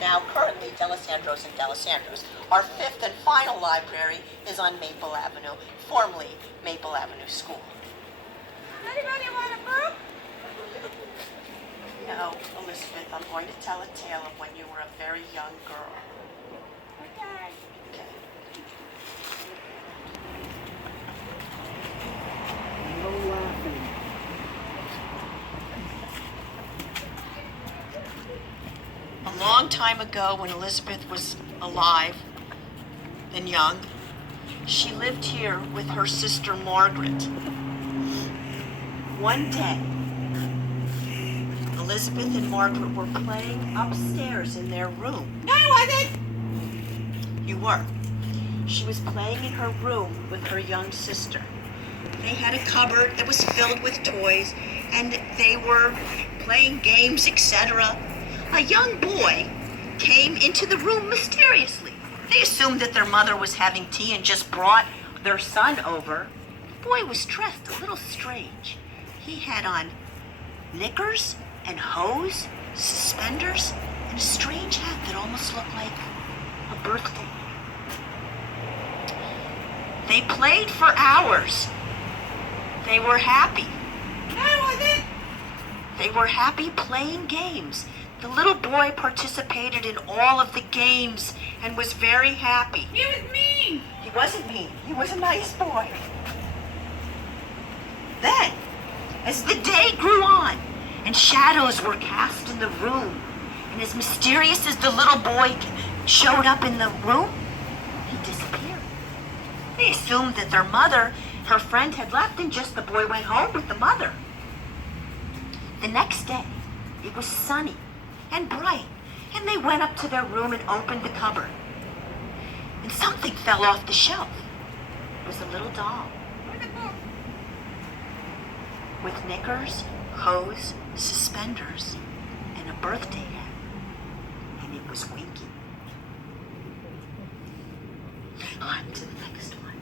now currently D'Alessandro's and D'Alessandro's. Our fifth and final library is on Maple Avenue, formerly Maple Avenue School. Anybody want a book? No, Elizabeth, I'm going to tell a tale of when you were a very young girl. Okay. Okay. No laughing. A long time ago, when Elizabeth was alive and young, she lived here with her sister Margaret. One day, Elizabeth and Margaret were playing upstairs in their room. No, I wasn't. You were. She was playing in her room with her young sister. They had a cupboard that was filled with toys, and they were playing games, etc. A young boy came into the room mysteriously. They assumed that their mother was having tea and just brought their son over. The boy was dressed a little strange. He had on knickers and hose, suspenders, and a strange hat that almost looked like a birthday. They played for hours. They were happy. No, I wasn't. They were happy playing games. The little boy participated in all of the games and was very happy. He was mean. He wasn't mean. He was a nice boy. Then, as the day grew on and shadows were cast in the room, and as mysterious as the little boy showed up in the room, he disappeared. They assumed that their mother, her friend, had left and just the boy went home with the mother. The next day, it was sunny and bright, and they went up to their room and opened the cupboard. And something fell off the shelf. It was a little doll Where's the book? with knickers, hose, suspenders, and a birthday hat. And it was winking. On to the next one.